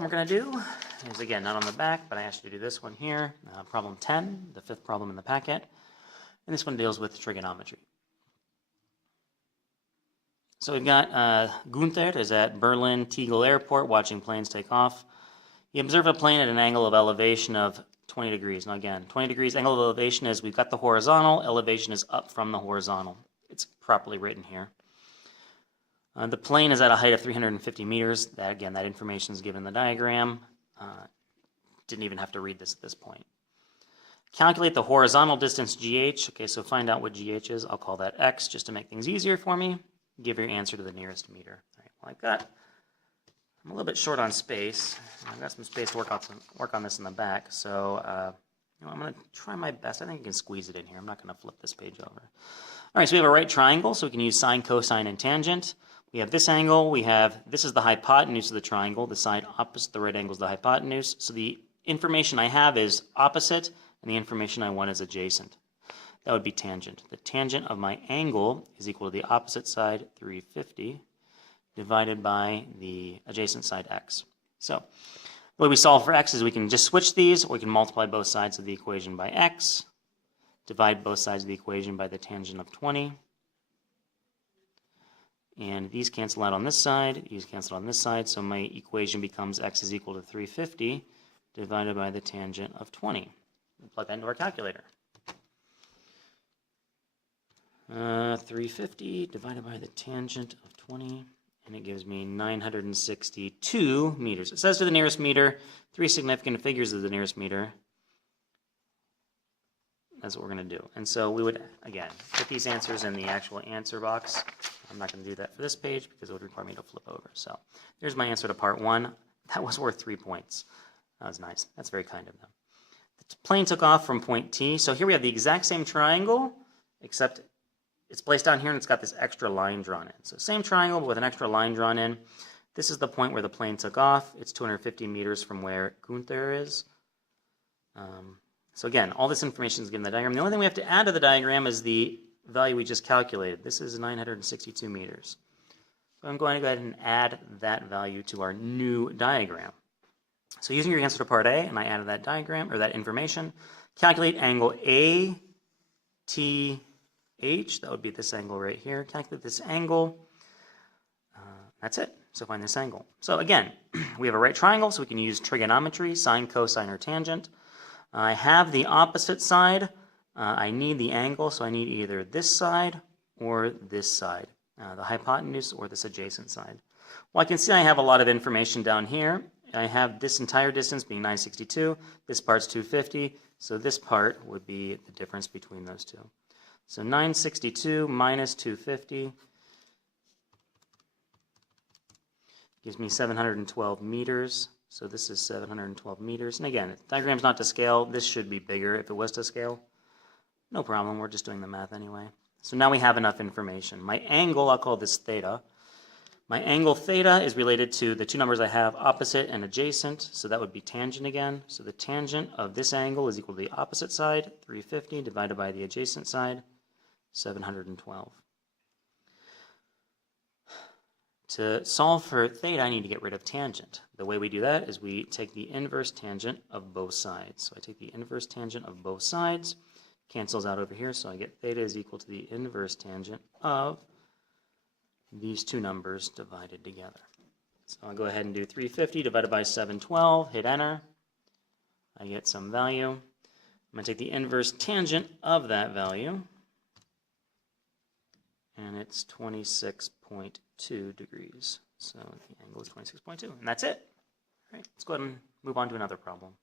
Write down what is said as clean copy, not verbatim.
What we're going to do is, again, not on the back, but I asked you to do this one here, problem 10, the 5th problem in the packet. And this one deals with trigonometry. So we've got Gunther is at Berlin Tegel Airport watching planes take off. He observed a plane at an angle of elevation of 20 degrees. Now again, 20 degrees angle of elevation is we've got the horizontal, elevation is up from the horizontal. It's properly written here. The plane is at a height of 350 meters. That, again, that information is given in the diagram. Didn't even have to read this at this point. Calculate the horizontal distance GH. Okay, so find out what GH is. I'll call that X just to make things easier for me. Give your answer to the nearest meter. All right, well, I'm a little bit short on space. I've got some space to work on this in the back, so I'm going to try my best. I think I can squeeze it in here. I'm not going to flip this page over. All right, so we have a right triangle, so we can use sine, cosine, and tangent. We have this angle. This is the hypotenuse of the triangle. The side opposite the right angle is the hypotenuse. So the information I have is opposite, and the information I want is adjacent. That would be tangent. The tangent of my angle is equal to the opposite side, 350, divided by the adjacent side, x. So the way we solve for x is we can just switch these, or we can multiply both sides of the equation by x, divide both sides of the equation by the tangent of 20, and these cancel out on this side, these cancel on this side, so my equation becomes x is equal to 350 divided by the tangent of 20. We'll plug that into our calculator. 350 divided by the tangent of 20, and it gives me 962 meters. It says to the nearest meter, 3 significant figures of the nearest meter. That's what we're going to do. And so we would, again, put these answers in the actual answer box. I'm not going to do that for this page because it would require me to flip over. So there's my answer to part 1. That was worth 3 points. That was nice. That's very kind of them. The plane took off from point T. So here we have the exact same triangle, except it's placed down here and it's got this extra line drawn in. So same triangle but with an extra line drawn in. This is the point where the plane took off. It's 250 meters from where Gunther is. So again, all this information is given in the diagram. The only thing we have to add to the diagram is the value we just calculated. This is 962 meters. So I'm going to go ahead and add that value to our new diagram. So using your answer to part A, and I added that diagram, or that information, calculate angle ATH, that would be this angle right here. Calculate this angle. That's it. So find this angle. So again, we have a right triangle, so we can use trigonometry, sine, cosine, or tangent. I have the opposite side. I need the angle, so I need either this side or this side, the hypotenuse or this adjacent side. Well, I can see I have a lot of information down here. I have this entire distance being 962. This part's 250, so this part would be the difference between those two. So 962 minus 250 gives me 712 meters. So this is 712 meters. And again, the diagram's not to scale. This should be bigger if it was to scale. No problem, we're just doing the math anyway. So now we have enough information. My angle, I'll call this theta. My angle theta is related to the two numbers I have, opposite and adjacent. So that would be tangent again. So the tangent of this angle is equal to the opposite side, 350, divided by the adjacent side, 712. To solve for theta, I need to get rid of tangent. The way we do that is we take the inverse tangent of both sides. So I take the inverse tangent of both sides, cancels out over here, so I get theta is equal to the inverse tangent of these two numbers divided together. So I'll go ahead and do 350 divided by 712, hit enter. I get some value. I'm going to take the inverse tangent of that value, and it's 26.2 degrees. So the angle is 26.2, and that's it. All right, let's go ahead and move on to another problem.